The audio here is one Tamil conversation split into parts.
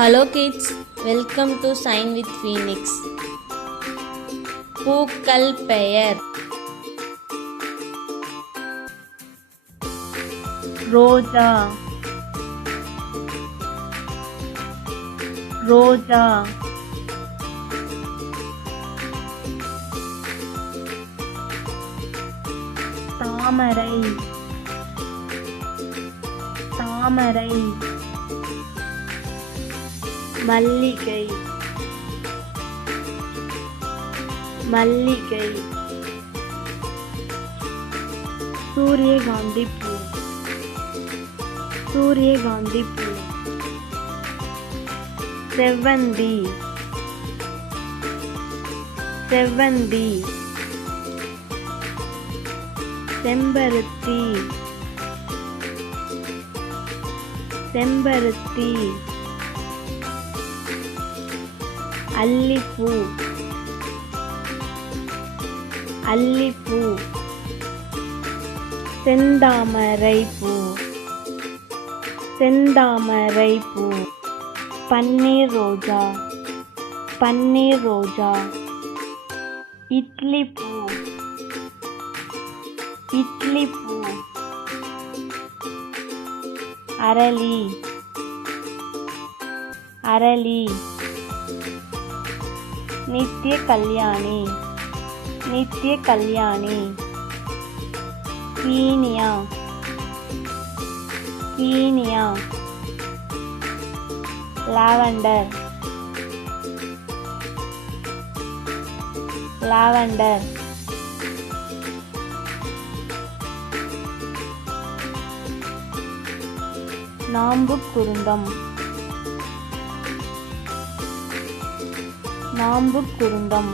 Hello kids, welcome to Sign with Phoenix. பூக்கள் பெயர் ரோஜா ரோஜா தாமரை தாமரை மல்லிகை மல்லிகை சூரியகாந்தி பூ சூரியகாந்தி பூ செவ்வந்தி செவ்வந்தி செம்பருத்தி செம்பருத்தி அல்லிப்பூ அல்லிப்பூ செந்தாமரை பூ செந்தாமரை பூ பன்னீர் ரோஜா பன்னீர் ரோஜா இட்லி பூ இட்லி பூ அரளி அரளி நித்திய கல்யாணி நித்திய கல்யாணி கீனியா கீனியா லாவெண்டர் லாவெண்டர் நாம்புக் குருந்தம் நாம்புக் குருந்தம்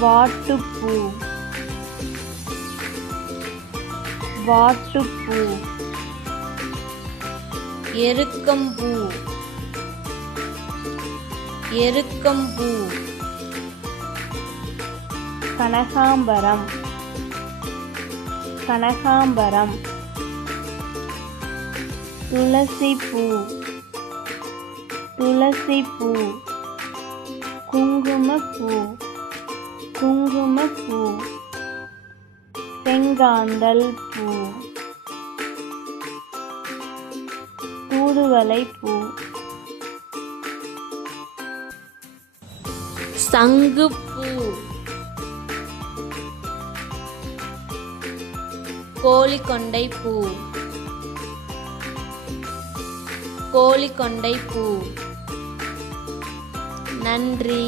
வாட்டுப்பூ வாட்டுப்பூ எருக்கம்பூ எருக்கம்பூ கனகாம்பரம் கனகாம்பரம் துளசிப்பூ துளசிப்பூ குங்குமப்பூ குங்குமப்பூ செங்காந்தல் பூ தூதுவளைப்பூ சங்குப்பூ கோழிக்கொண்டைப்பூ கோழிக்கொண்டைப்பூ நன்றி.